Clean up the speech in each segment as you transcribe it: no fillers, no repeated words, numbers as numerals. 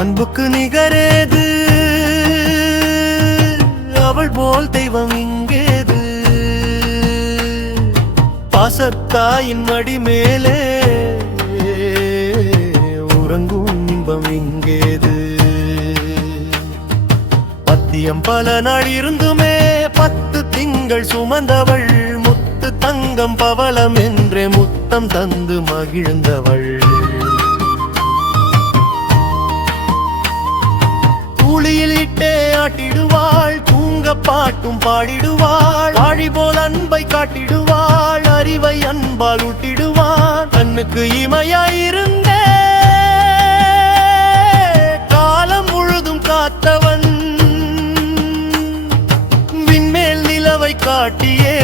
அன்புக்கு நிகரேது, அவள் போல் தெய்வம் இங்கேது. பாசத்தாயின் மடி மேலே உறங்கும் இன்பம் இங்கேது. பத்தியம் பல நாள் இருந்துமே 10 திங்கள் சுமந்தவள், முத்து தங்கம் பவளம் என்றே முத்தம் தந்து மகிழ்ந்தவள். கூலியில் இட்டே ஆட்டிடுவாள், தூங்க பாட்டும் பாடிடுவாள். ஆழி போல் அன்பை காட்டிடுவாள், அறிவை அன்பால் ஊட்டிடுவாள். கண்ணுக்கு இமையாயிருந்தே காலம் முழுதும் காத்தவன், விண்மேல் நிலவை காட்டியே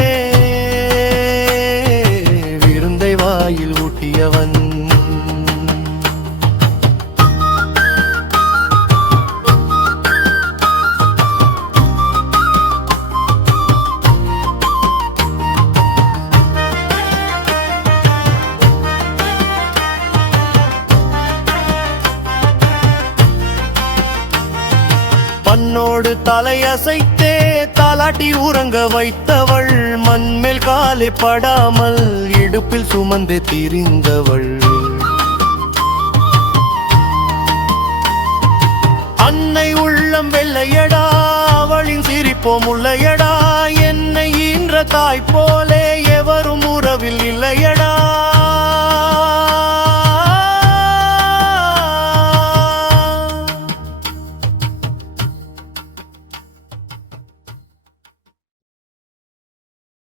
விருந்தை வாயில் ஊட்டியவன். மண்ணோடு தலையசைத்தே தாலாட்டி உறங்க வைத்தவள், மண்மேல் காலை படாமல் இடுப்பில் சுமந்தே திரிந்தவள். அன்னை உள்ளம் வெள்ளையடா, அவளின் சிரிப்போம் உள்ளையடா. என்னை ஈன்ற தாய் போலே எவரும் உறவில் இல்லையடா.